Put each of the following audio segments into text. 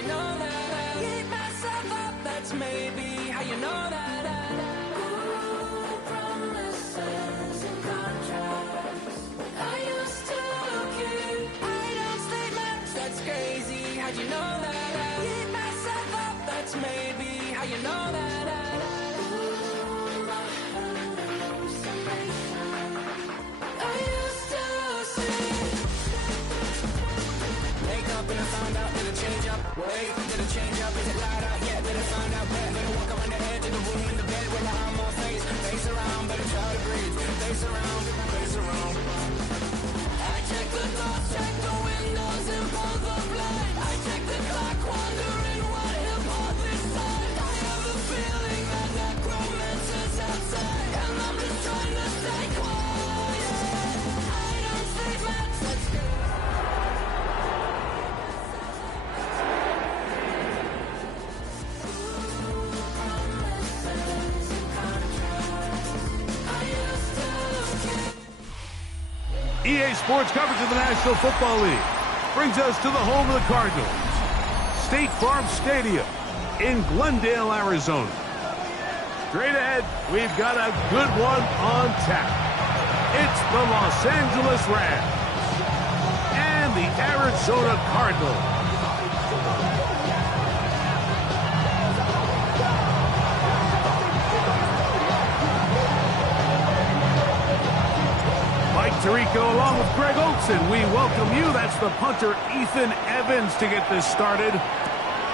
you know that? Keep myself up, that's maybe how you know that. Ooh, promises and contracts. I used to keep. I don't statements, that's crazy. How'd you know that? Keep myself up, that's maybe how you know that. Ooh, my hallucination. I used to see. Wake up and I found out, did it change up? Wait, did it change up? Is it light out? Yeah, did it find out? Better walk around the edge of the room in the bed with my arm on face around, better try to breathe. Face around, face around. I check the doors, check the windows and pull the blinds. I check the clock, wondering what he'll pull this time. I have a feeling that necromancer's outside, and I'm just trying to stay quiet. I don't sleep much, let's go. EA Sports coverage of the National Football League brings us to the home of the Cardinals, State Farm Stadium in Glendale, Arizona. Straight ahead, we've got a good one on tap. It's the Los Angeles Rams and the Arizona Cardinals. Mike Tirico along with Greg Olson, we welcome you. That's the punter Ethan Evans to get this started.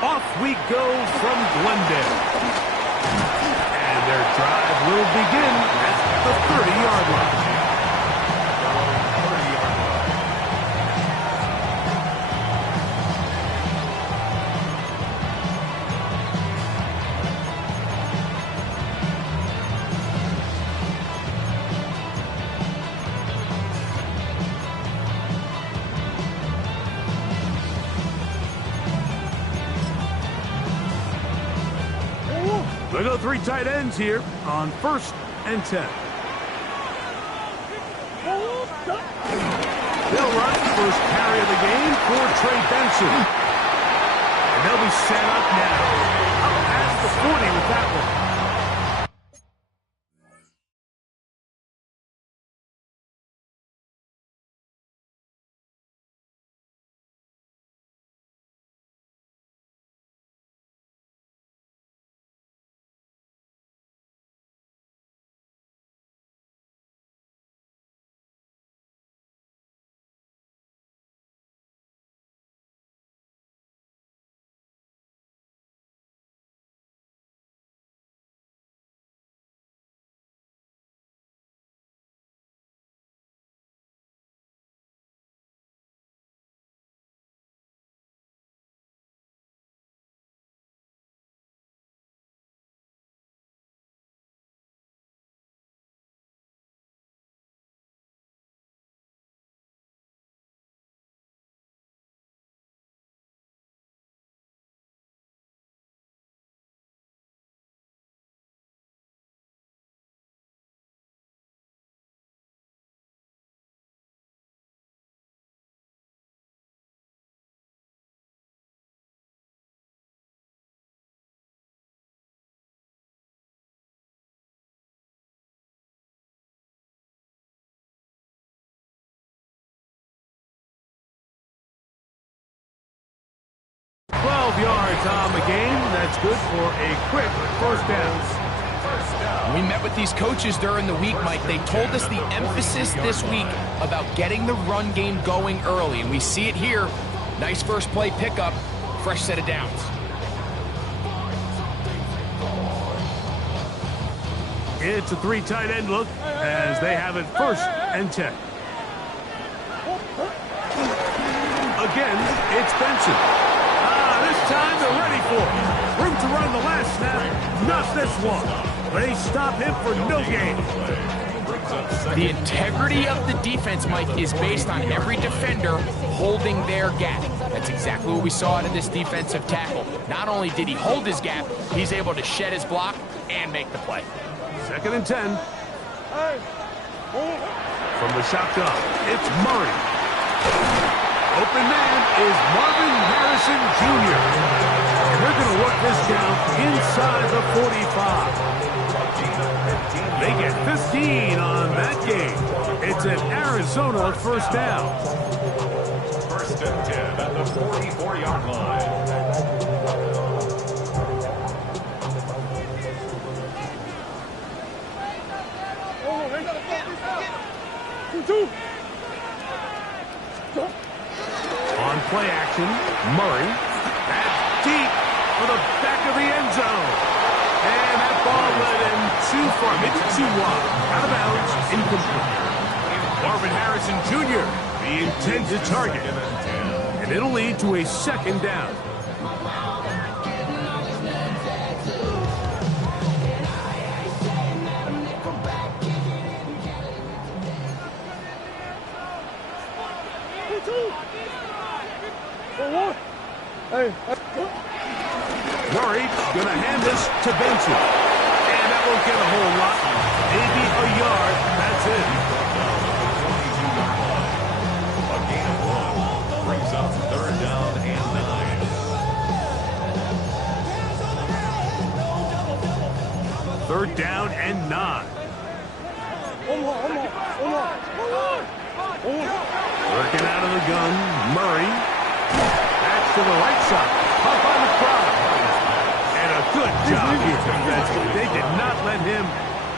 Off we go from Glendale. And their drive will begin at the 30-yard line. They go three tight ends here on 1st and 10. They'll run first carry of the game for Trey Benson. And they'll be set up now. Up past the 40 with that one. 12 yards on the game. That's good for a quick first down. We met with these coaches during the week, Mike. They told us the emphasis this week about getting the run game going early, and we see it here. Nice first play pickup, fresh set of downs. It's a three tight end look as they have it 1st and 10. Again, it's Benson. This time they're ready for it. Room to run the last snap, not this one. They stop him for no gain. The integrity of the defense, Mike, is based on every defender holding their gap. That's exactly what we saw out of this defensive tackle. Not only did he hold his gap, he's able to shed his block and make the play. 2nd and 10. From the shotgun, it's Murray. Open man is Marvin Harrison Jr. And they're going to work this down inside the 45. They get 15 on that game. It's an Arizona first down. First and 10 at the 44-yard line. On play action, Murray. That's deep for the back of the end zone. And that ball led him too far, maybe too wide. Out of bounds, incomplete. Marvin Harrison Jr., the intended target. And it'll lead to a second down. Murray gonna hand this to Benson. And that won't get a whole lot. Maybe a yard. That's it. A gain of 1 brings up third down and 9. Third down and 9. Working out of the gun, Murray. That's to the right side. Up on the crowd. And a good job here defensively. They did not let him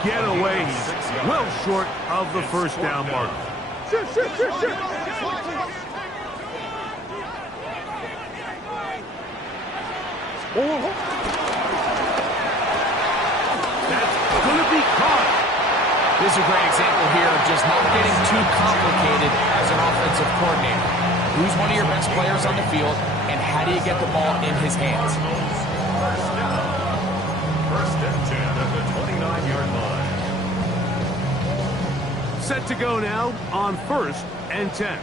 get away. He's well short of the first down mark. That's going to be caught. This is a great example here of just not getting too complicated as an offensive coordinator. Who's one of your best players on the field, and how do you get the ball in his hands? First and 10 at the 29-yard line. Set to go now on first and 10.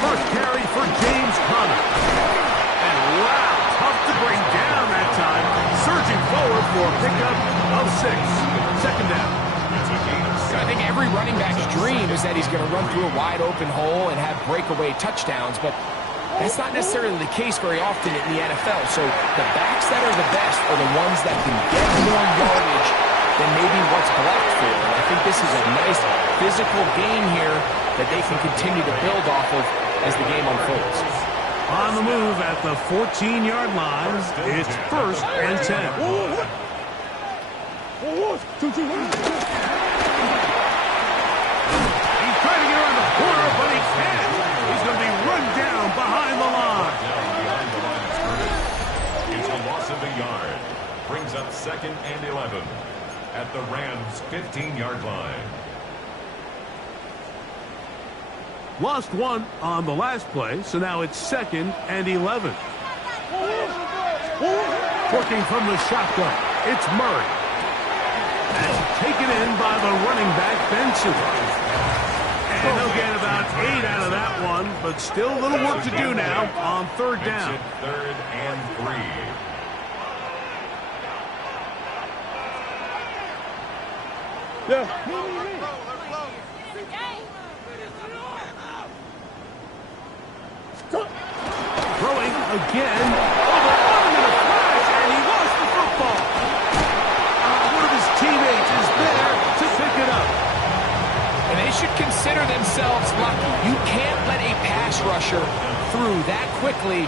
First carry for James Conner. And wow, tough to bring down that time. Surging forward for a pickup of 6. Second down. I think every running back's dream is that he's going to run through a wide open hole and have breakaway touchdowns, but that's not necessarily the case very often in the NFL. So the backs that are the best are the ones that can get more yardage than maybe what's blocked for. And I think this is a nice physical game here that they can continue to build off of as the game unfolds. On the move at the 14-yard line, it's first and 10. He's trying to get around the corner, but he can't. He's going to be run down behind the line. It's a loss of a yard. Brings up second and 11 at the Rams' 15-yard line. Lost 1 on the last play, so now it's second and 11. Working from the shotgun, it's Murray. And taken in by the running back, Benson. And they'll get about 8 out of that one, but still a little work to do now on third down. Third and 3. Yeah. Throwing again. Overrunning in a flash, and he lost the football. One of his teammates is there to pick it up. And they should consider themselves lucky. You can't let a pass rusher through that quickly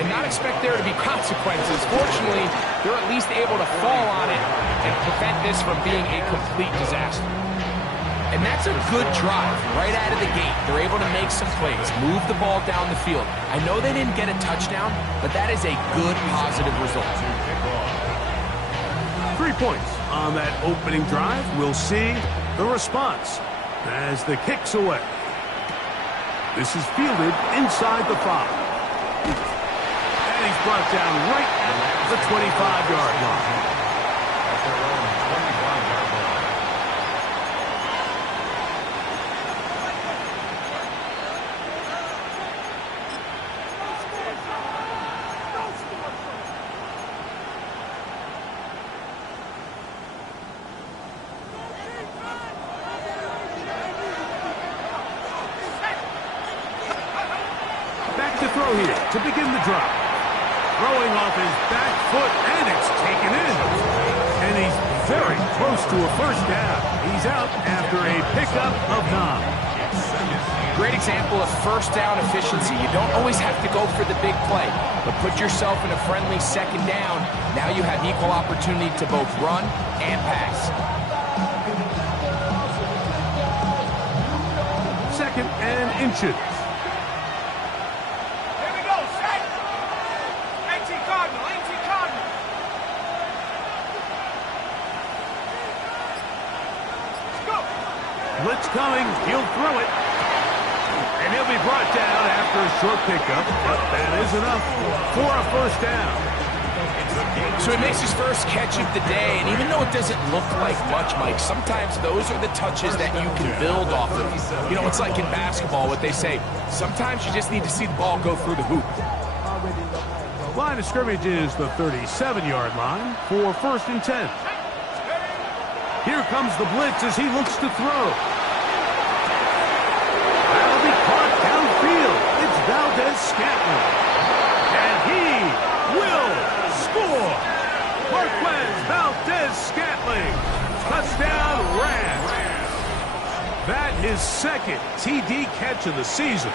and not expect there to be consequences. Fortunately, they're at least able to fall on it and prevent this from being a complete disaster. And that's a good drive right out of the gate. They're able to make some plays, move the ball down the field. I know they didn't get a touchdown, but that is a good, positive result. 3 points on that opening drive. We'll see the response as the kick's away. This is fielded inside the 5. And he's brought down right at the 25-yard line. to begin the drive. Throwing off his back foot, and it's taken in. And he's very close to a first down. He's out after a pickup of 9. Great example of first down efficiency. You don't always have to go for the big play, but put yourself in a friendly second down. Now you have equal opportunity to both run and pass. Second and inches. Here we go, set. 18 Cardinal, 18 Cardinal. Let's go. Blitz coming. He'll throw it. And he'll be brought down after a short pickup, but that is enough for a first down. So he makes his first catch of the day, and even though it doesn't look like much, Mike, sometimes those are the touches that you can build off of. You know, it's like in basketball, what they say, sometimes you just need to see the ball go through the hoop. Line of scrimmage is the 37-yard line for 1st and 10. Here comes the blitz as he looks to throw. That'll be caught downfield. It's Valdez-Scantling. And he will score. Marquez Valdez-Scantling. Touchdown, Rams. That is second TD catch of the season.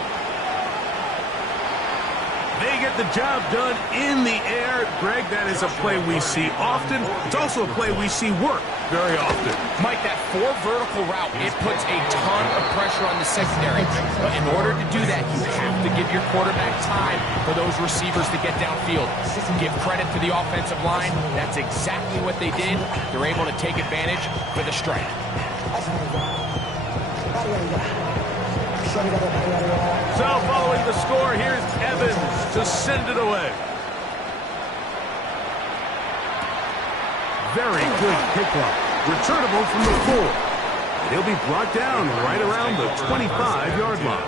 They get the job done in the air. Greg, that is a play we see often. It's also a play we see work very often. Mike, that 4 vertical route, it puts a ton of pressure on the secondary. But in order to do that, you have to give your quarterback time for those receivers to get downfield. Give credit to the offensive line. That's exactly what they did. They're able to take advantage for the strike. So following the score, here's Evans to send it away. Very good kickoff. Returnable from the 4. He'll be brought down right around the 25-yard line.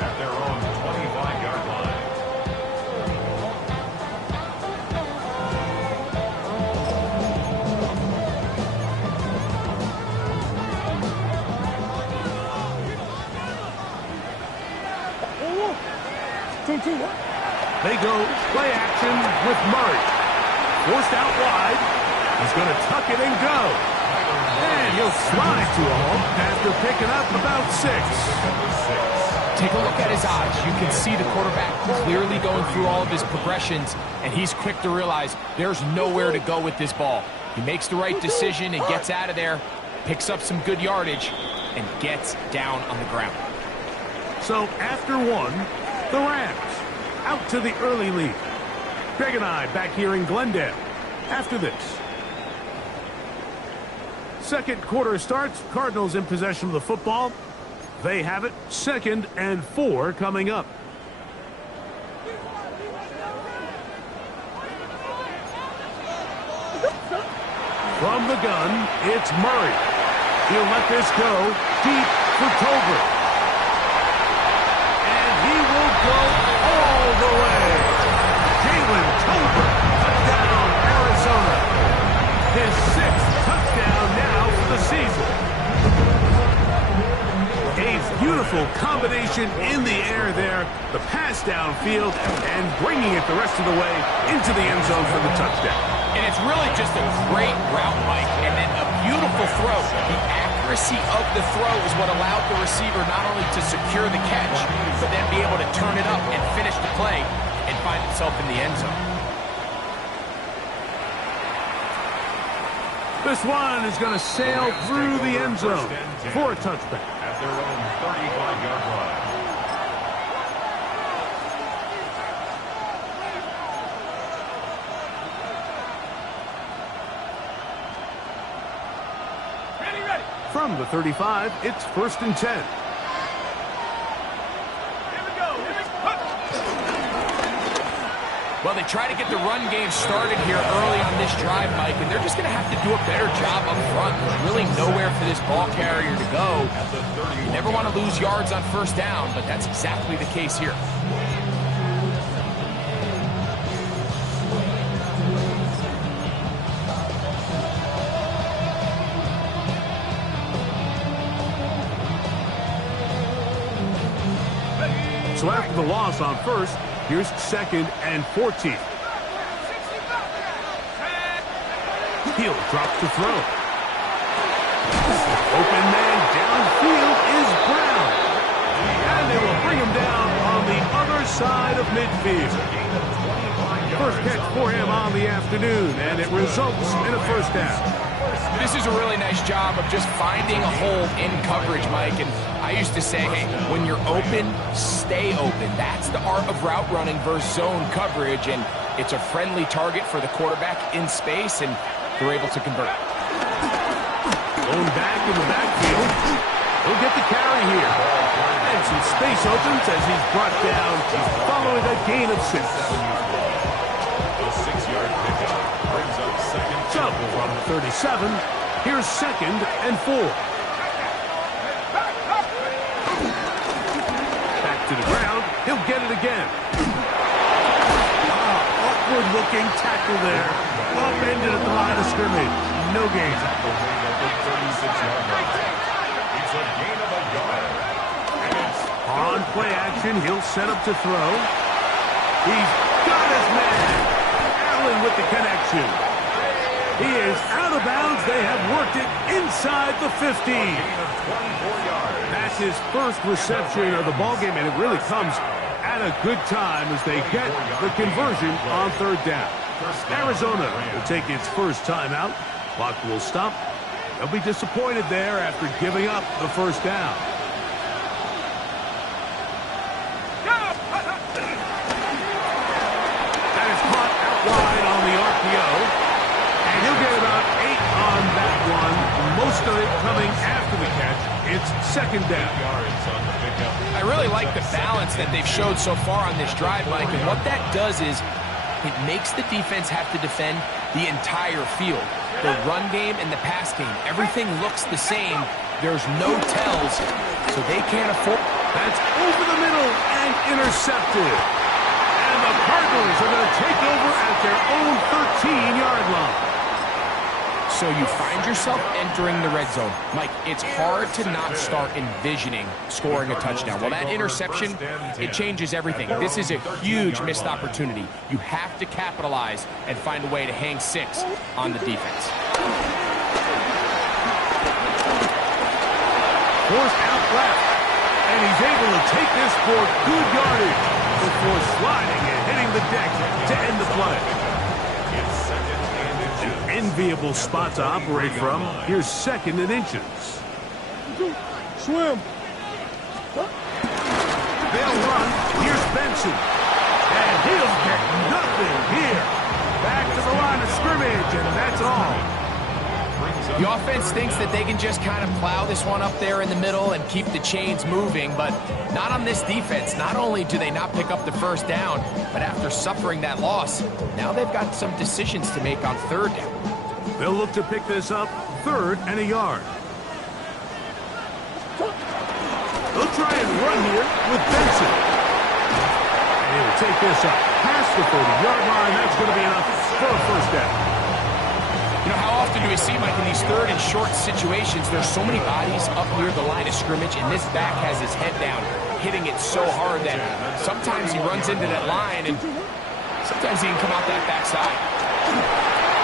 At their own 25-yard line. They go play action with Murray. Forced out wide. He's going to tuck it and go. And he'll slide to a halt after picking up about 6. Take a look at his eyes. You can see the quarterback clearly going through all of his progressions, and he's quick to realize there's nowhere to go with this ball. He makes the right decision and gets out of there, picks up some good yardage, and gets down on the ground. So after 1, the Rams out to the early lead. Greg and I back here in Glendale after this. Second quarter starts. Cardinals in possession of the football. They have it. 2nd and 4 coming up. From the gun, it's Murray. He'll let this go deep for Tolbert. And he will go all the way. Jalen Tolbert, touchdown, Arizona. His 6th touchdown now for the season. A beautiful combination in the air there. The pass downfield and bringing it the rest of the way into the end zone for the touchdown. And it's really just a great route, Mike, and then a beautiful throw. The accuracy of the throw is what allowed the receiver not only to secure the catch, but then be able to turn it up and finish the play and find himself in the end zone. This one is going to sail through the end zone for a touchback. At their own 35-yard line. From the 35, it's 1st and 10. Well, they try to get the run game started here early on this drive, Mike, and they're just going to have to do a better job up front. There's really nowhere for this ball carrier to go. You never want to lose yards on 1st down, but that's exactly the case here. So after the loss on 1st, Here's 2nd and 14. Hill drops to throw. Open man downfield is Brown. And they will bring him down on the other side of midfield. First catch for him on the afternoon, and it results in a first down. This is a really nice job of just finding a hole in coverage, Mike. And I used to say, hey, when you're open, stay open. That's the art of route running versus zone coverage, and it's a friendly target for the quarterback in space, and they're able to convert. Going back in the backfield. He'll get the carry here. And some space opens as he's brought down following a gain of 6. The 6-yard pickup brings up second. So, from 37, here's 2nd and 4. Back to the ground. He'll get it again. Upward-looking tackle there. Upended at the line of scrimmage. No gain. It's a gain of a yard. And it's on play action, he'll set up to throw. He's got his man. Allen with the connection. He is out of bounds. They have worked it inside the 15. That's his first reception of the ballgame, and it really comes at a good time as they get the conversion on 3rd down. Arizona will take its first timeout. Clock will stop. They'll be disappointed there after giving up the first down. That is caught out wide on the RPO. And he'll get about 8 on that one. Most of it coming after the catch. It's 2nd down. I really like the balance that they've showed so far on this drive, Mike, and what that does is it makes the defense have to defend the entire field. The run game and the pass game, everything looks the same. There's no tells, so they can't afford. That's over the middle and intercepted. And the Cardinals are going to take over at their own 13-yard line. So you find yourself entering the red zone. Mike, it's hard to not start envisioning scoring a touchdown. Well, that interception, it changes everything. This is a huge missed opportunity. You have to capitalize and find a way to hang 6 on the defense. Forced out left. And he's able to take this for good yardage before sliding and hitting the deck to end the play. Enviable spot to operate from. Here's 2nd and inches. Swim. They'll run. Here's Benson. And he'll get nothing here. Back to the line of scrimmage, and that's all. The offense thinks that they can just kind of plow this one up there in the middle and keep the chains moving, but not on this defense. Not only do they not pick up the first down, but after suffering that loss, now they've got some decisions to make on 3rd down. They'll look to pick this up 3rd and a yard. They'll try and run here with Benson. And he'll take this up past the 30-yard line. That's going to be enough for a first down. You know, how often do we see, Mike, in these 3rd and short situations, there's so many bodies up near the line of scrimmage, and this back has his head down, hitting it so hard that sometimes he runs into that line, and sometimes he can come out that backside.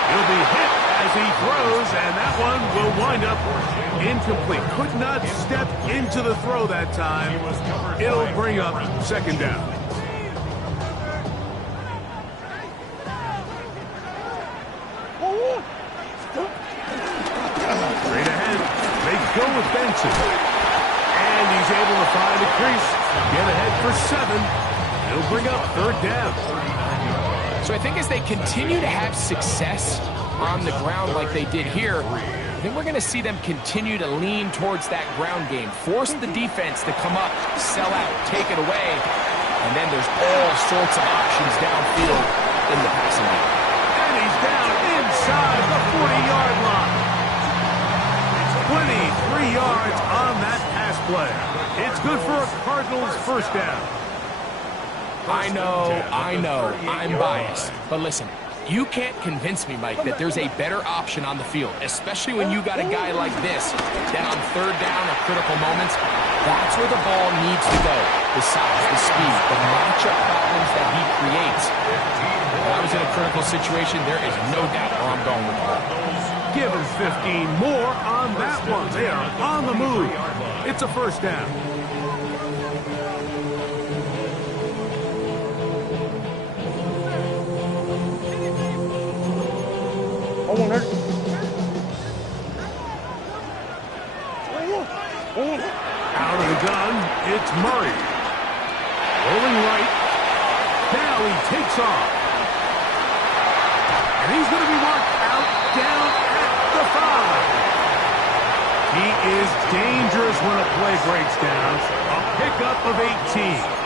He'll be hit as he throws, and that one will wind up incomplete. Could not step into the throw that time. It'll bring up 2nd down. Straight ahead, they go with Benson. And he's able to find a crease, get ahead for 7. It'll bring up 3rd down. So I think as they continue to have success on the ground like they did here, I think we're going to see them continue to lean towards that ground game, force the defense to come up, sell out, take it away, and then there's all sorts of options downfield in the passing game. And he's down inside the 40-yard line. It's 23 yards on that pass play. It's good for a Cardinals first down. I know, I'm biased. But listen, You can't convince me, Mike, that there's a better option on the field, especially when you got a guy like this, then on third down or critical moments, that's where the ball needs to go. The size, the speed, the matchup problems that he creates. When I was in a critical situation, there is no doubt where I'm going with the ball. Give him 15 more on that one. They are on the move. It's a first down. Out of the gun, it's Murray. Rolling right. Now he takes off. And he's going to be marked out down at the 5. He is dangerous when a play breaks down. A pickup of 18.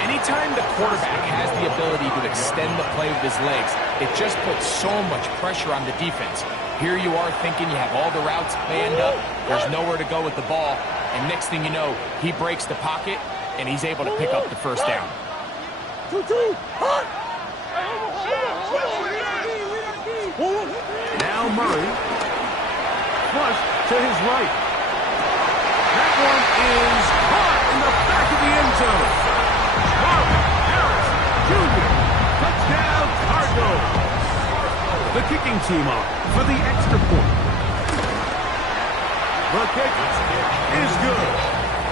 Anytime the quarterback has the ability to extend the play with his legs, it just puts so much pressure on the defense. Here you are thinking you have all the routes planned up, there's nowhere to go with the ball, and next thing you know, he breaks the pocket, and he's able to pick up the first down. Now Murray, flush to his right. That one is caught in the back of the end zone. Marvin Harris Jr. Touchdown Cardinals. The kicking team on for the extra point. The kick is good.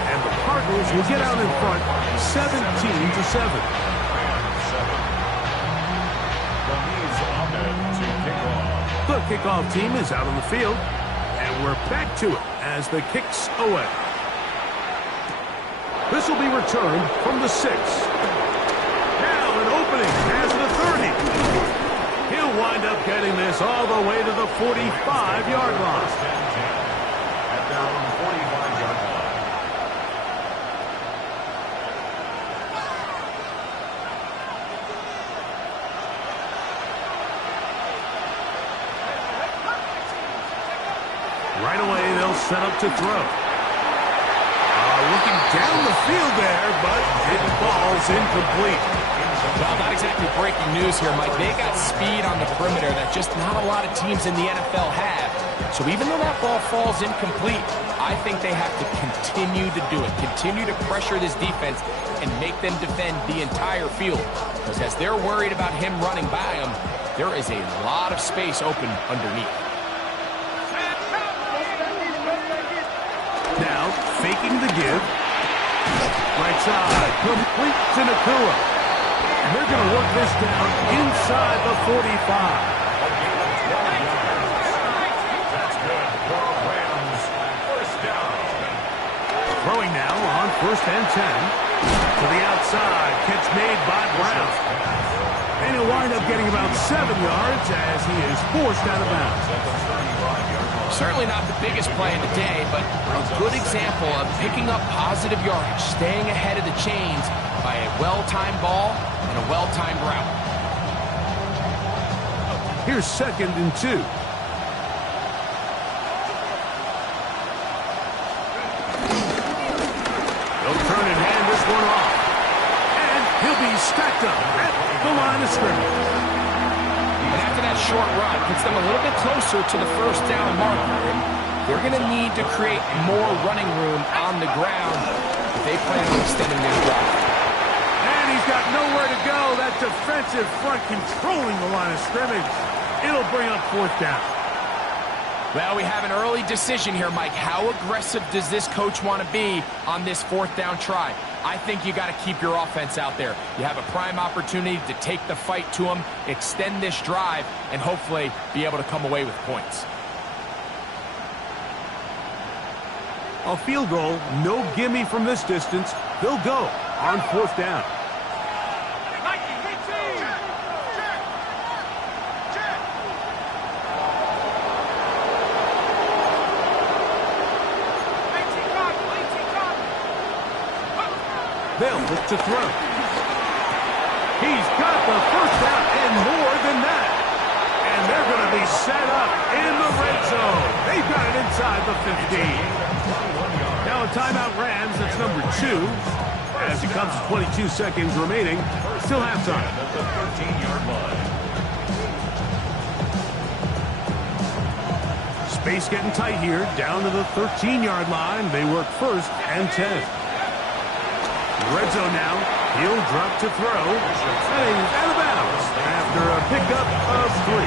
And the Cardinals will get out in front 17-7. The kickoff team is out on the field. And we're back to it as the kick's away. This will be returned from the 6. Now an opening has the 30. He'll wind up getting this all the way to the 45-yard line. At their own 45-yard line. Right away, they'll set up to throw. Looking down the field there, but it falls incomplete. Well, not exactly breaking news here, Mike. They got speed on the perimeter that just not a lot of teams in the NFL have. So even though that ball falls incomplete, I think they have to continue to do it. Continue to pressure this defense and make them defend the entire field. Because as they're worried about him running by them, there is a lot of space open underneath. Now, faking the give. Right side, complete to Nakua. And they're going to work this down inside the 45. That's good for Rams. First down. Throwing now on 1st and 10. To the outside, catch made by Brown. And he'll wind up getting about 7 yards as he is forced out of bounds. Certainly not the biggest play of the day, but a good example of picking up positive yardage, staying ahead of the chains by a well-timed ball and a well-timed route. Here's 2nd and 2. They'll turn and hand this one off. And he'll be stacked up at the line of scrimmage. And after that short run, puts them a little bit closer to the first down marker. And they're going to need to create more running room on the ground if they plan on extending this drive. And he's got nowhere to go. That defensive front controlling the line of scrimmage. It'll bring up 4th down. Well, we have an early decision here, Mike. How aggressive does this coach want to be on this 4th down try? I think you got to keep your offense out there. You have a prime opportunity to take the fight to them, extend this drive, and hopefully be able to come away with points. A field goal, no gimme from this distance. They'll go on 4th down. They'll look to throw. He's got the first down and more than that. And they're going to be set up in the red zone. They've got it inside the 15. Now a timeout Rams, that's number 2. As it comes to 22 seconds remaining, still halftime. Space getting tight here. Down to the 13-yard line. They work 1st and 10. Red zone now. He'll drop to throw. And he's out of bounds after a pickup of 3.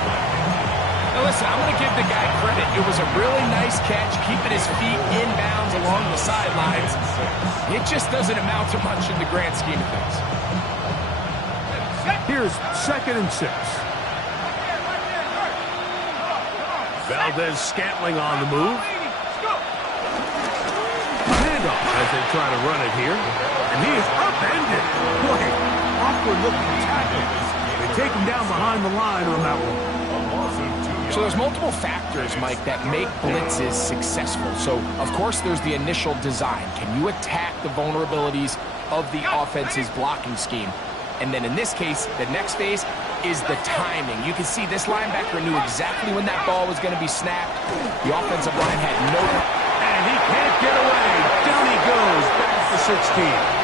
Now listen, I'm going to give the guy credit. It was a really nice catch, keeping his feet inbounds along the sidelines. It just doesn't amount to much in the grand scheme of things. Here's 2nd and 6. Valdez-Scantling on the move. Handoff as they try to run it here. And he is upended. Boy, awkward-looking tackle. They take him down behind the line on that one. So there's multiple factors, Mike, that make blitzes successful. So, of course, there's the initial design. Can you attack the vulnerabilities of the offense's blocking scheme? And then in this case, the next phase is the timing. You can see this linebacker knew exactly when that ball was going to be snapped. The offensive line had no... And he can't get away. Down he goes, back to 16.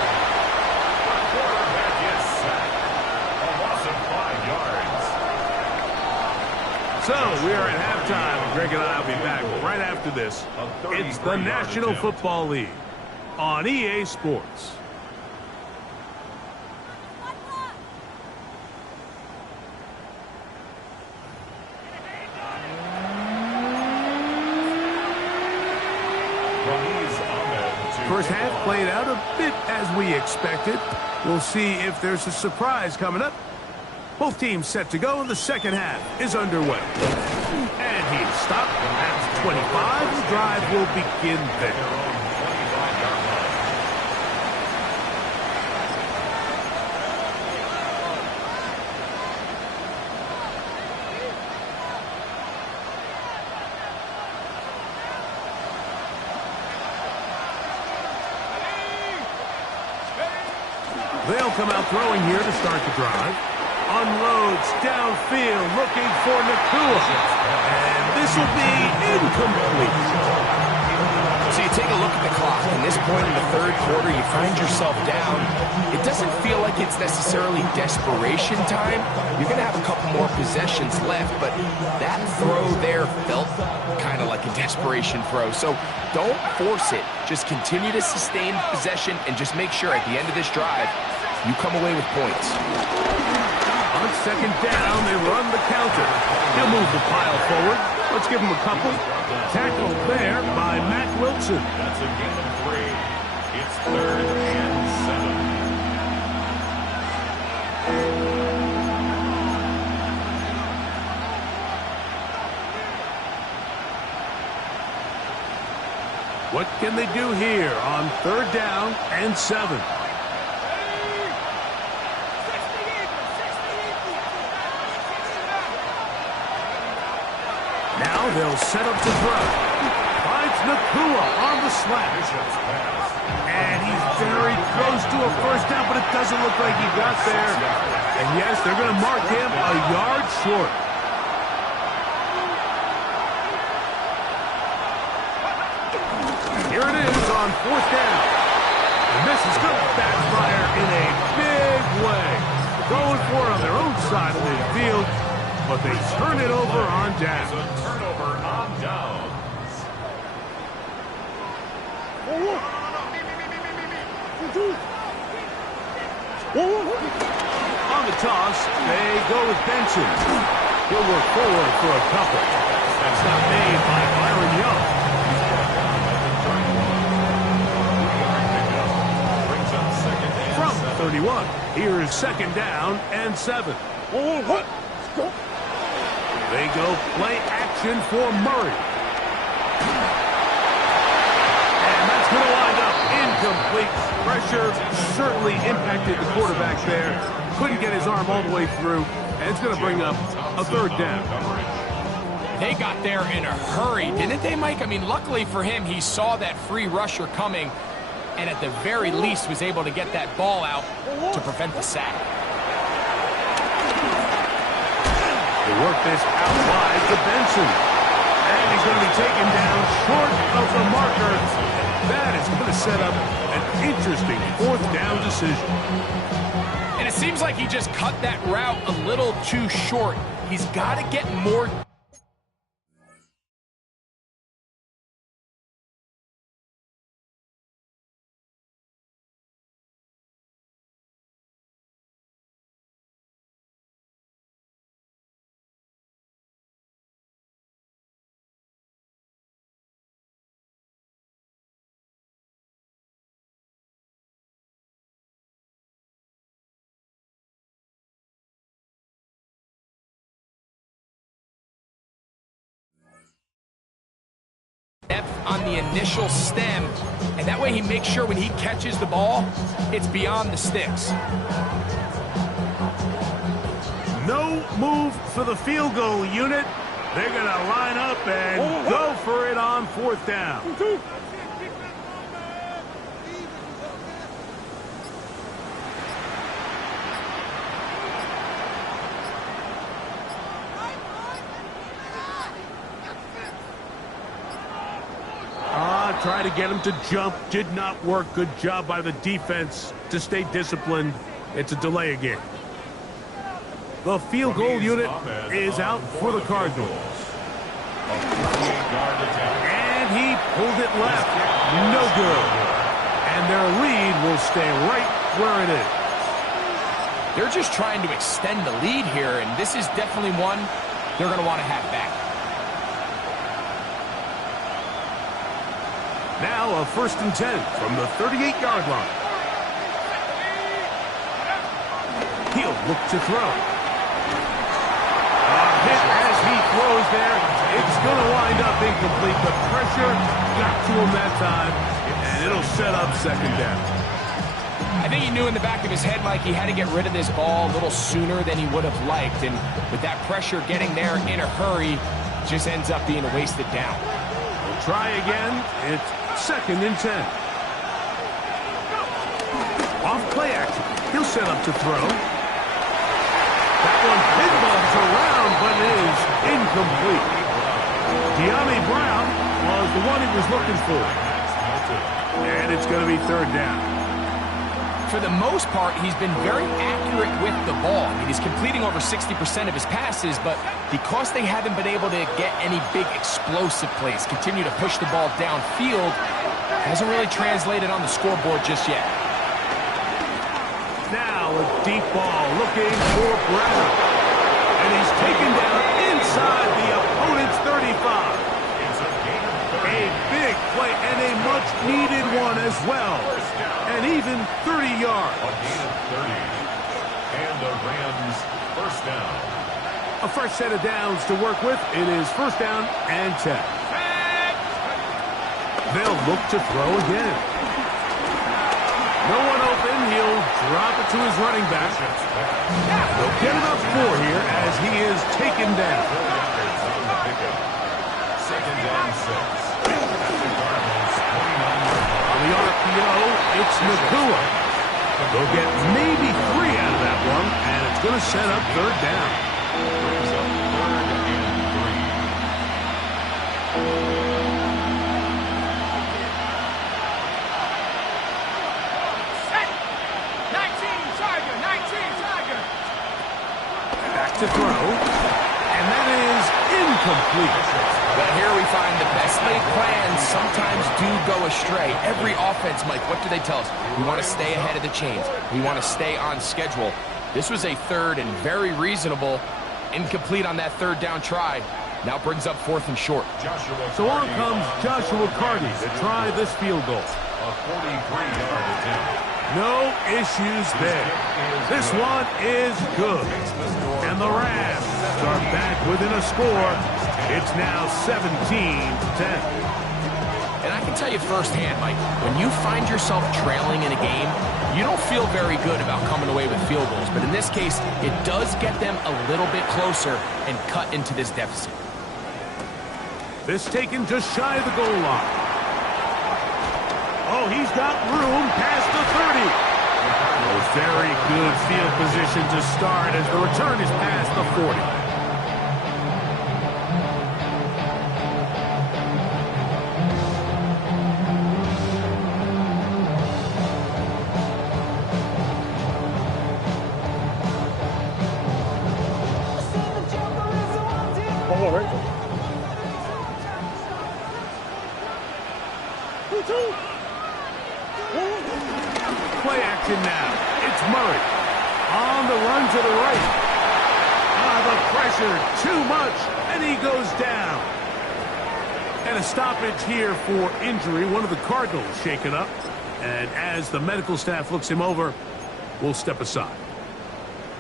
So, we are at halftime, and Greg and I will be back right after this. It's the National Football League on EA Sports. First half played out a bit as we expected. We'll see if there's a surprise coming up. Both teams set to go, and the second half is underway. And he's stopped at 25. The drive will begin there. They'll come out throwing here to start the drive. Unloads downfield, looking for Nakua. And this will be incomplete. So you take a look at the clock. At this point in the third quarter, you find yourself down. It doesn't feel like it's necessarily desperation time. You're going to have a couple more possessions left, but that throw there felt kind of like a desperation throw. So don't force it. Just continue to sustain possession and just make sure at the end of this drive, you come away with points. On second down, they run the counter. He'll move the pile forward. Let's give him a couple. Tackled there by Matt Wilson. That's a gain of 3. It's 3rd and 7. What can they do here on 3rd down and 7? Now they'll set up to throw. Finds Nakua on the slash. And he's very close to a first down, but it doesn't look like he got there. And yes, they're going to mark him a yard short. Here it is on 4th down. And this is going to backfire in a big way. Going for it on their own side of the field, but they turn it over on down. Turnover on downs. On the toss, they go with Benson. He'll work forward for a couple. That's not made by Byron Young. From 31, here's 2nd down and 7. They go play action for Murray. And that's going to wind up incomplete. Pressure certainly impacted the quarterback there. Couldn't get his arm all the way through. And it's going to bring up a 3rd down. They got there in a hurry, didn't they, Mike? I mean, luckily for him, he saw that free rusher coming and at the very least was able to get that ball out to prevent the sack. They work this out wide to Benson. And he's going to be taken down short of the marker. That is going to set up an interesting 4th down decision. And it seems like he just cut that route a little too short. He's got to get more depth on the initial stem, and that way he makes sure when he catches the ball, it's beyond the sticks. No move for the field goal unit. They're going to line up and go for it on 4th down. Try to get him to jump. Did not work. Good job by the defense to stay disciplined. It's a delay again. The field goal unit is out for the Cardinals. And he pulled it left. No good. And their lead will stay right where it is. They're just trying to extend the lead here, and this is definitely one they're going to want to have back. Now a 1st and 10 from the 38-yard line. He'll look to throw. A hit as he throws there. It's going to wind up incomplete. The pressure got to him that time, and it'll set up 2nd down. I think he knew in the back of his head, Mike, he had to get rid of this ball a little sooner than he would have liked, and with that pressure getting there in a hurry, just ends up being a wasted down. We'll try again. It's 2nd and 10. Off play action. He'll set up to throw. That one pinballs around, but it is incomplete. De'Ami Brown was the one he was looking for. And it's going to be 3rd down. For the most part, he's been very accurate with the ball. I mean, he's completing over 60% of his passes, but because they haven't been able to get any big explosive plays, continue to push the ball downfield, hasn't really translated on the scoreboard just yet. Now a deep ball looking for Brown. And he's taken down inside the opponent's 35. A big play and a much-needed one as well. And even 30 yards. A gain of 30. And the Rams 1st down. A fresh set of downs to work with. It is 1st down and 10. They'll look to throw again. No one open. He'll drop it to his running back. They'll get enough 4 here as he is taken down. 2nd and 6. On the RPO, it's Nakua. They'll get maybe 3 out of that one, and it's going to set up 3rd down. Brings up 3rd and 3. Back to throw, and that is incomplete. Well, here we find the best laid plans sometimes do go astray. Every offense, Mike, what do they tell us? We want to stay ahead of the chains. We want to stay on schedule. This was a 3rd and very reasonable. Incomplete on that 3rd down try. Now brings up 4th and short. So on comes Joshua Carty to try this field goal. A 43-yard attempt. No issues there. This one is good. And the Rams are back within a score. It's now 17-10. And I can tell you firsthand, Mike, when you find yourself trailing in a game, you don't feel very good about coming away with field goals. But in this case, it does get them a little bit closer and cut into this deficit. This taken just shy of the goal line. Oh, he's got room past the 30. A very good field position to start as the return is past the 40. Play action now. It's Murray. On the run to the right. The pressure, too much, and he goes down. And a stoppage here for injury. One of the Cardinals shaken up. And as the medical staff looks him over, we'll step aside.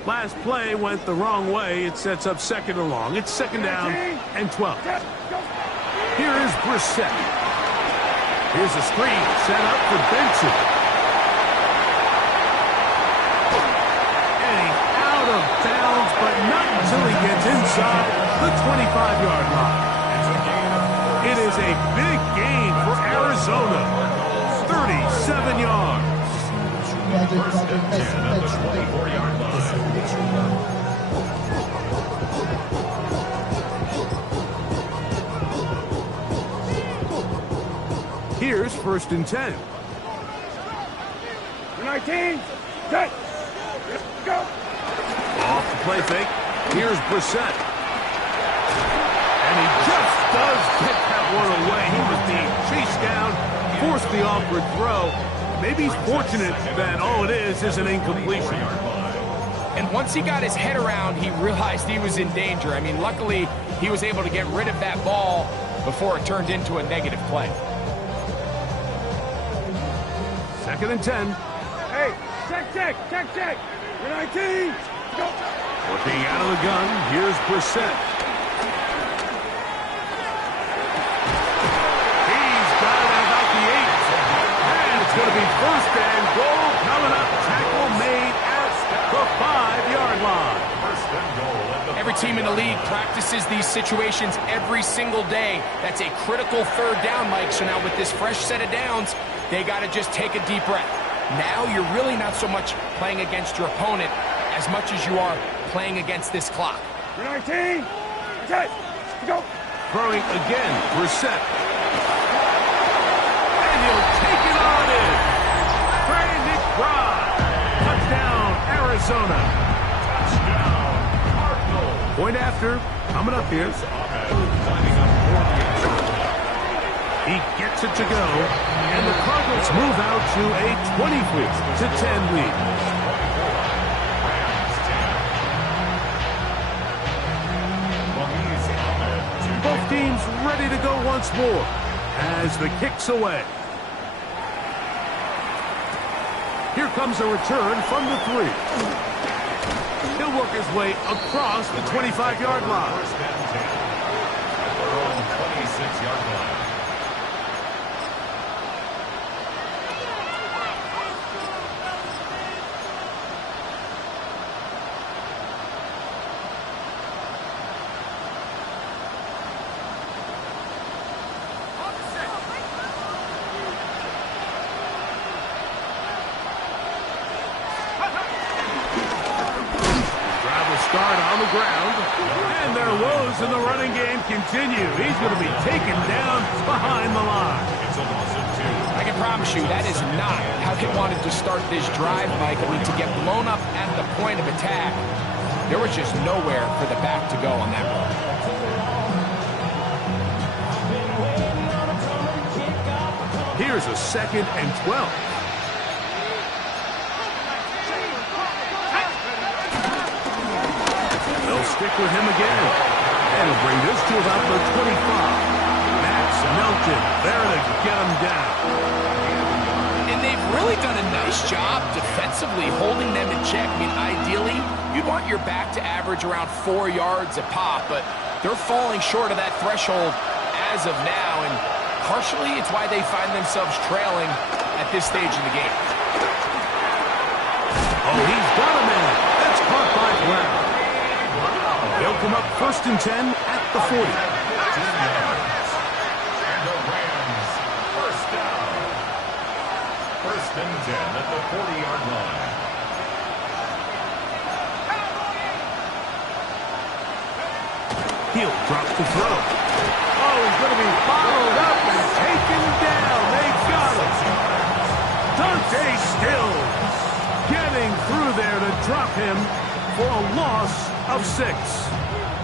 Last play went the wrong way. It sets up 2nd and long. It's 2nd down and 12. Here is Brissett. Here's a screen set up for Benson. And he's out of bounds, but not until he gets inside the 25-yard line. It is a big gain for Arizona. 37 yards. First and 10 at the 24-yard line. Here's first and 10. 19, set, go. Off the play fake. Here's Brissett. And he just does get that one away. He was being chased down, forced the awkward throw. Maybe he's fortunate that all it is an incompletion. And once he got his head around, he realized he was in danger. I mean, luckily, he was able to get rid of that ball before it turned into a negative play. Second and 10. Hey, check. You're 19, go. Working out of the gun, here's Brissett. He's got it at about the 8. And it's going to be first and goal coming up. Tackle made at the 5-yard line. First and goal at the Every team in the league practices these situations every single day. That's a critical third down, Mike. So now with this fresh set of downs, they got to just take a deep breath. Now you're really not so much playing against your opponent as much as you are playing against this clock. You're 19, set, go. Throwing again, Brissett. And he'll take it on in. Brandon Fry. Touchdown, Arizona. touchdown, Cardinals. Point after, coming up here. Lining up for the extra. He gets it to go, and the Cardinals move out to a 24-10 lead. Both teams ready to go once more as the kick's away. Here comes a return from the 3. He'll work his way across the 25-yard line. First and 10 at their own 26-yard line. Start on the ground, and their woes in the running game continue. He's going to be taken down behind the line. It's a loss of 2. I can promise you that is not how they wanted to start this drive, Mike. I mean, to get blown up at the point of attack, there was just nowhere for the back to go on that run. Here's a 2nd and 12. Stick with him again. And he'll bring this to about the 25. Max Melton there to get him down. And they've really done a nice job defensively holding them in check. I mean, ideally, you'd want your back to average around 4 yards a pop, but they're falling short of that threshold as of now, and partially it's why they find themselves trailing at this stage in the game. Oh, he's got a man. That's caught by Brown. They'll come up 1st and 10 at the 40. 15 yards. And the Rams, first down. 1st and 10 at the 40-yard line. He'll drop the throw. Oh, he's going to be followed up and taken down. They got him. Dante Stills getting through there to drop him for a loss of 6.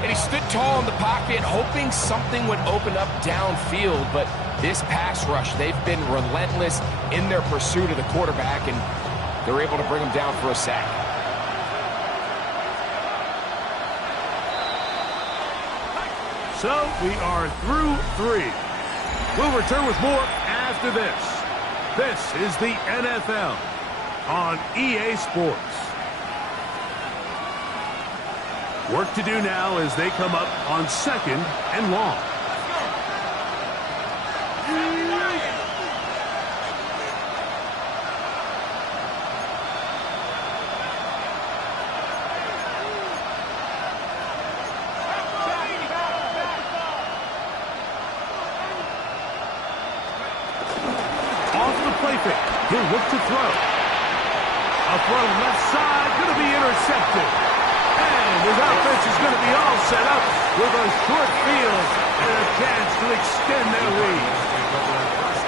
And he stood tall in the pocket, hoping something would open up downfield. But this pass rush, they've been relentless in their pursuit of the quarterback, and they're able to bring him down for a sack. So we are through 3. We'll return with more after this. This is the NFL on EA Sports. Work to do now as they come up on 2nd and long. play fake. He'll look to throw. A throw left side, going to be intercepted. And his offense is going to be all set up with a short field and a chance to extend their lead.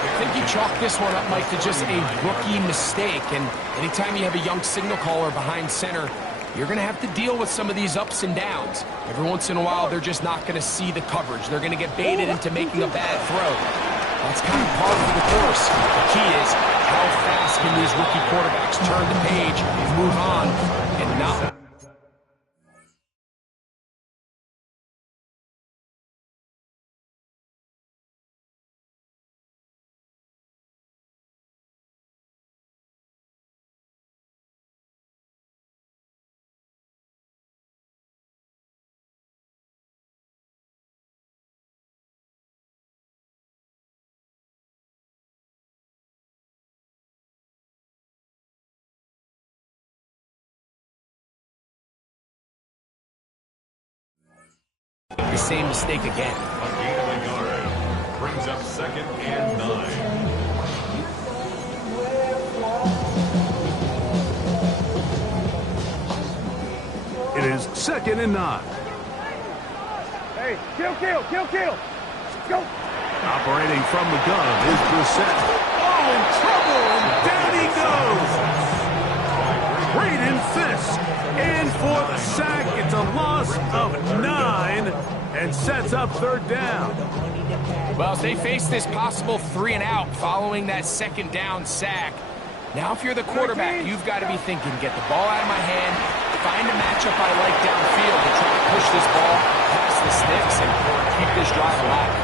I think you chalk this one up, Mike, to just a rookie mistake. And anytime you have a young signal caller behind center, you're going to have to deal with some of these ups and downs. Every once in a while, they're just not going to see the coverage. They're going to get baited into making a bad throw. That's kind of part of the course. The key is how fast can these rookie quarterbacks turn the page, move on, and not... The same mistake again. A gain of a yard brings up 2nd and 9. It is 2nd and 9. Hey, kill. Go. Operating from the gun is Brissett. Oh, in trouble, and down he goes. Braden Fisk in for the sack. It's a loss of 9 and sets up 3rd down. Well, as they face this possible 3-and-out following that 2nd down sack, now if you're the quarterback, you've got to be thinking, get the ball out of my hand, find a matchup I like downfield to try to push this ball past the sticks and keep this drive alive.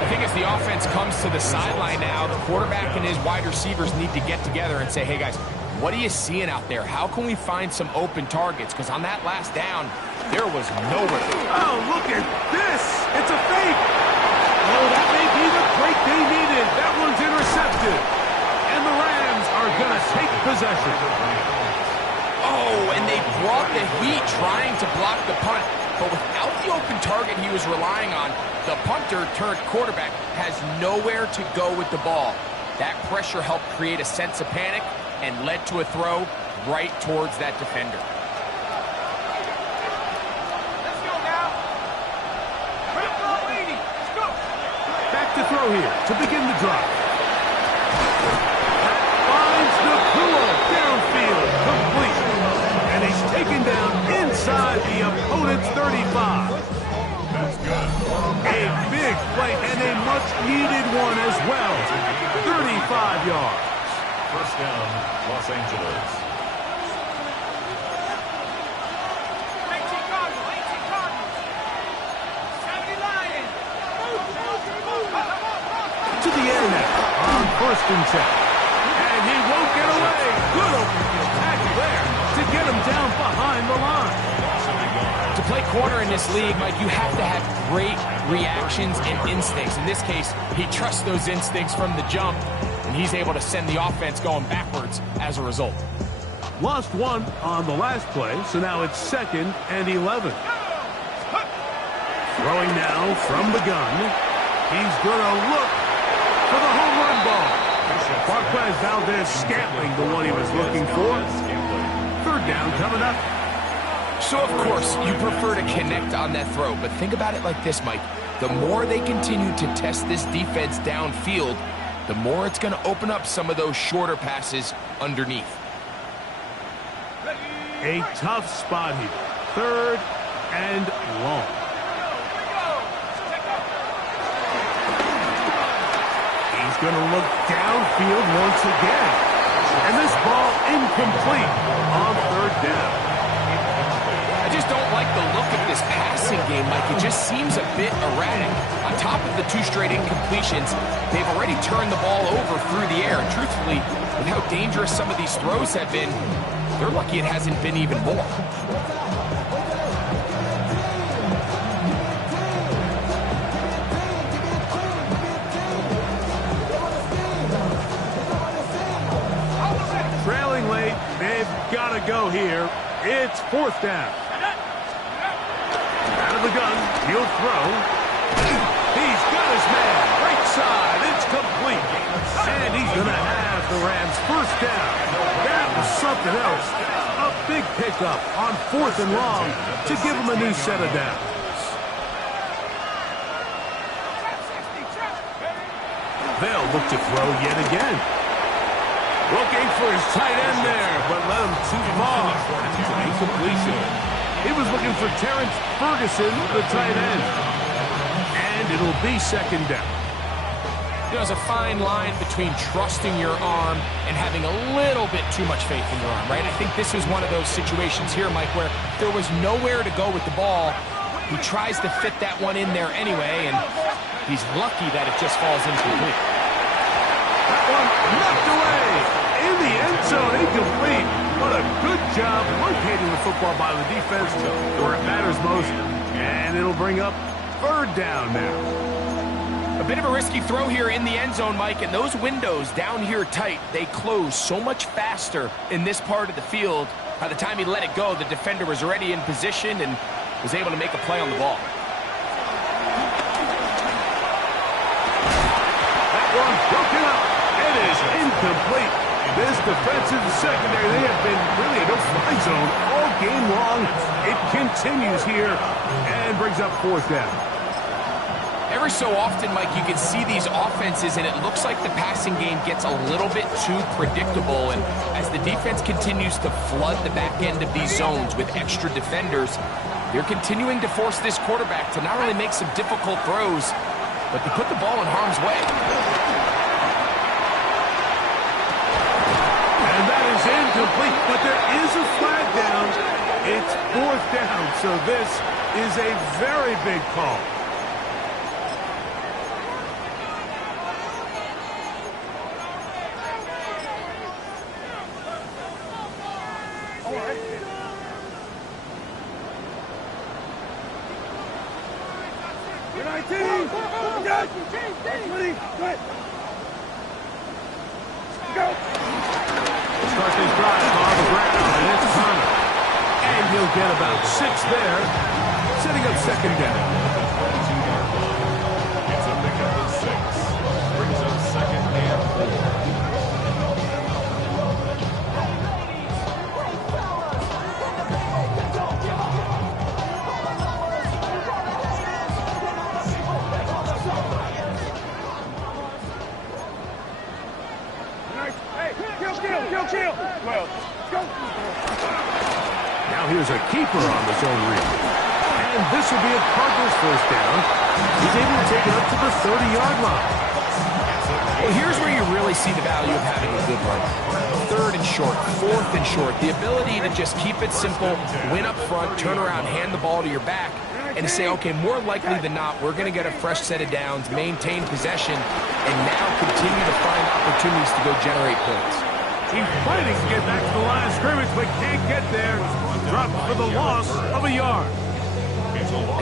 I think as the offense comes to the sideline now, the quarterback and his wide receivers need to get together and say, hey guys, what are you seeing out there? How can we find some open targets? Because on that last down, there was nowhere. Oh, look at this. It's a fake. Oh, that may be the break they needed. That one's intercepted. And the Rams are going to take possession. Oh, and they brought the heat trying to block the punt. But without the open target he was relying on, the punter turned quarterback has nowhere to go with the ball. That pressure helped create a sense of panic and led to a throw right towards that defender. Let's go now. Let's go. Back to throw here to begin the drive. Finds Nakua downfield, complete. And he's taken down inside the opponent's 35. That's good. A big play and a much-needed one as well. 35 yards. 1st down, Los Angeles. 18 Cardinals. 70 Lions. To the air now on 1st and 10. And he won't get away. Good open tackle there to get him down behind the line. To play corner in this league, Mike, you have to have great reactions and instincts. In this case, he trusts those instincts from the jump, and he's able to send the offense going backwards as a result. Lost 1 on the last play, so now it's 2nd and 11. Throwing now from the gun. He's going to look for the home run ball. Marquez Valdez-Scantling, the one he was looking for. 3rd down coming up. So, of course, you prefer to connect on that throw, but think about it like this, Mike. The more they continue to test this defense downfield, the more it's going to open up some of those shorter passes underneath. A tough spot here. 3rd and long. He's going to look downfield once again. And this ball incomplete on 3rd down. I just don't like the look of this passing game, Mike. It just seems a bit erratic. On top of the 2 straight incompletions, they've already turned the ball over through the air. And truthfully, with how dangerous some of these throws have been, they're lucky it hasn't been even more. Trailing late, they've got to go here. It's 4th down. Out of the gun, he'll throw. He's got his man. Right side, it's complete. And he's going to have the Rams first down. That was something else. A big pickup on 4th and long to give them a new set of downs. They'll look to throw yet again. Looking for his tight end there, but let him too far. It's an incompletion. He was looking for Terrence Ferguson, the tight end. And it'll be second down. There's a fine line between trusting your arm and having a little bit too much faith in your arm, right? I think this is one of those situations here, Mike, where there was nowhere to go with the ball. He tries to fit that one in there anyway, and he's lucky that it just falls incomplete. That one knocked away in the end zone, incomplete. What a good job locating the football by the defense where it matters most. And it'll bring up third down now. A bit of a risky throw here in the end zone, Mike, and those windows down here tight, they close so much faster in this part of the field. By the time he let it go, the defender was already in position and was able to make a play on the ball. That one broken up. It is incomplete. This defensive secondary, they have been really a no-fly zone all game long. It continues here and brings up fourth down. Every so often, Mike, you can see these offenses, and it looks like the passing game gets a little bit too predictable. And as the defense continues to flood the back end of these zones with extra defenders, they're continuing to force this quarterback to not only make some difficult throws, but to put the ball in harm's way. And that is incomplete, but there is a flag down. It's fourth down, so this is a very big call. Start this drive on the ground, and it's Connor. And he'll get about 6 there, setting up second down. It's a pickup of 6. Brings up second and 4. Kill. Well, go. Now here's a keeper on the zone read. And this will be a Cardinals first down. He's able to take it up to the 30-yard line. Well, here's where you really see the value of having a good run. Third and short, fourth and short. The ability to just keep it simple, win up front, turn around, hand the ball to your back, and to say, okay, more likely than not, we're going to get a fresh set of downs, maintain possession, and now continue to find opportunities to go generate points. He's fighting to get back to the line of scrimmage, but can't get there. Dropped for the loss of a yard.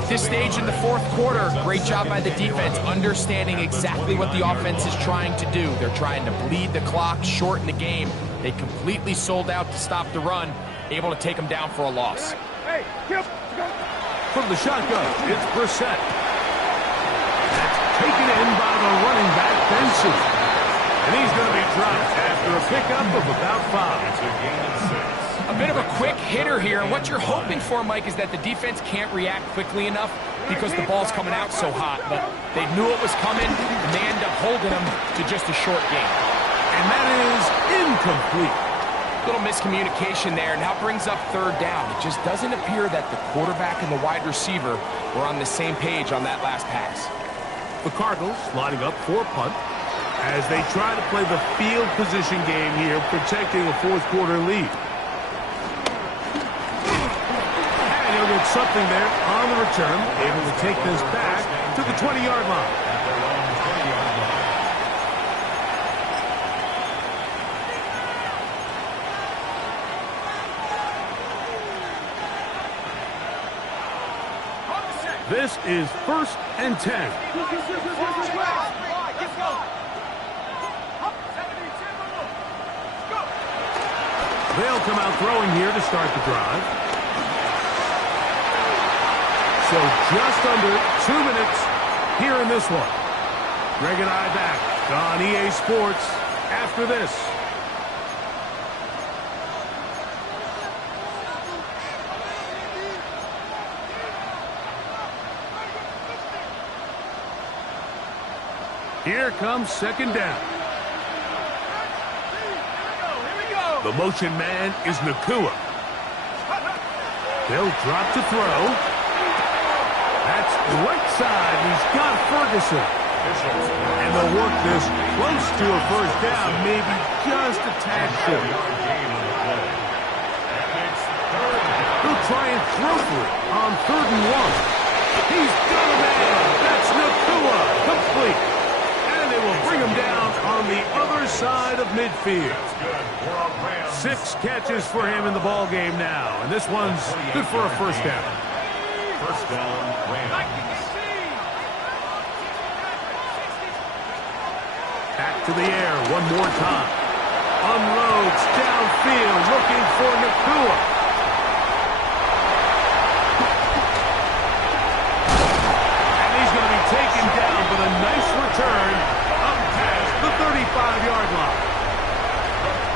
At this stage in the fourth quarter, great job by the defense, understanding exactly what the offense is trying to do. They're trying to bleed the clock, shorten the game. They completely sold out to stop the run, able to take them down for a loss. Hey, go. From the shotgun, it's Brissett. That's taken in by the running back, Benson. And he's going to be dropped after a pickup of about 5. It's a gain of 6. A bit of a quick hitter here. And what you're hoping for, Mike, is that the defense can't react quickly enough because the ball's coming out so hot. But they knew it was coming, and they end up holding them to just a short gain. And that is incomplete. Little miscommunication there. Now brings up third down. It just doesn't appear that the quarterback and the wide receiver were on the same page on that last pass. The Cardinals lining up for a punt as they try to play the field position game here, protecting a fourth quarter lead. And he'll get something there on the return, able to take this back to the 20-yard line. This is 1st and 10. They'll come out throwing here to start the drive. So just under 2 minutes here in this one. Greg and I back on EA Sports after this. Here comes second down. The motion man is Nakua. They'll drop to throw. That's right side. He's got Ferguson. And they'll work this close to a first down, maybe just a tad short. He'll try and throw for it on 3rd and 1. He's got a man. That's Nakua. Complete. And they will bring him down on the other side of midfield. 6 catches for him in the ball game now. And this one's good for a first down. First down, Rams. Back to the air one more time. Unloads downfield looking for Nakua. And he's going to be taken down with a nice return up past the 35-yard line.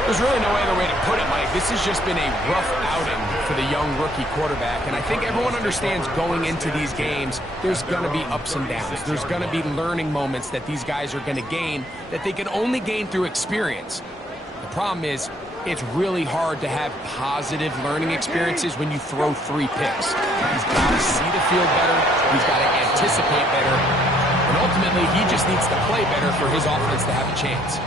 There's really no other way to put it, Mike. This has just been a rough outing for the young rookie quarterback, and I think everyone understands going into these games, there's going to be ups and downs. There's going to be learning moments that these guys are going to gain that they can only gain through experience. The problem is, it's really hard to have positive learning experiences when you throw 3 picks. He's got to see the field better. He's got to anticipate better. And ultimately, he just needs to play better for his offense to have a chance.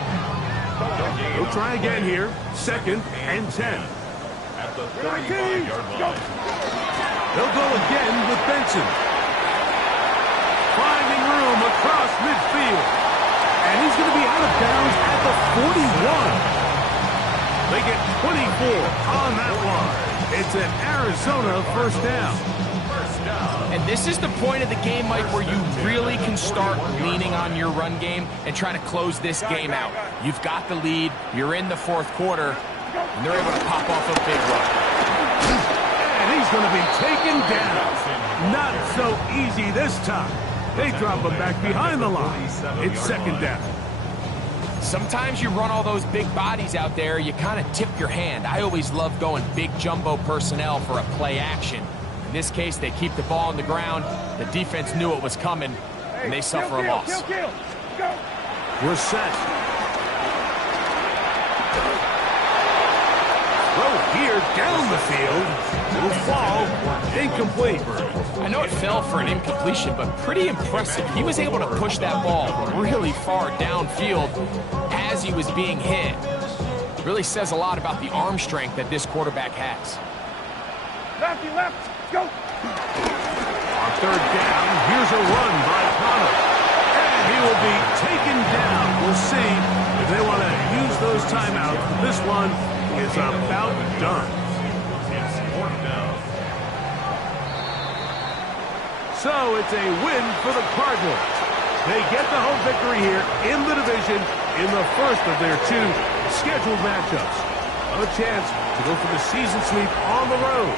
He'll try again here. 2nd and 10. At the 35-yard line. They'll go again with Benson. Finding room across midfield. And he's going to be out of bounds at the 41. They get 24 on that one. It's an Arizona first down. And this is the point of the game, Mike, where you really can start leaning on your run game and trying to close this game out. You've got the lead, you're in the 4th quarter, and they're able to pop off a big run. And he's going to be taken down. Not so easy this time. They drop him back behind the line. It's 2nd down. Sometimes you run all those big bodies out there, you kind of tip your hand. I always love going big jumbo personnel for a play action. In this case, they keep the ball on the ground. The defense knew it was coming, and they suffer a loss. We're set. Throw here down the field. Will fall. Incomplete. I know it fell for an incompletion, but pretty impressive. He was able to push that ball really far downfield as he was being hit. Really says a lot about the arm strength that this quarterback has. Left, go! On 3rd down, here's a run by Connor. And he will be taken down. We'll see if they want to use those timeouts. This one is about done. It's 4th down. So it's a win for the Cardinals. They get the home victory here in the division in the first of their 2 scheduled matchups. A chance to go for the season sweep on the road.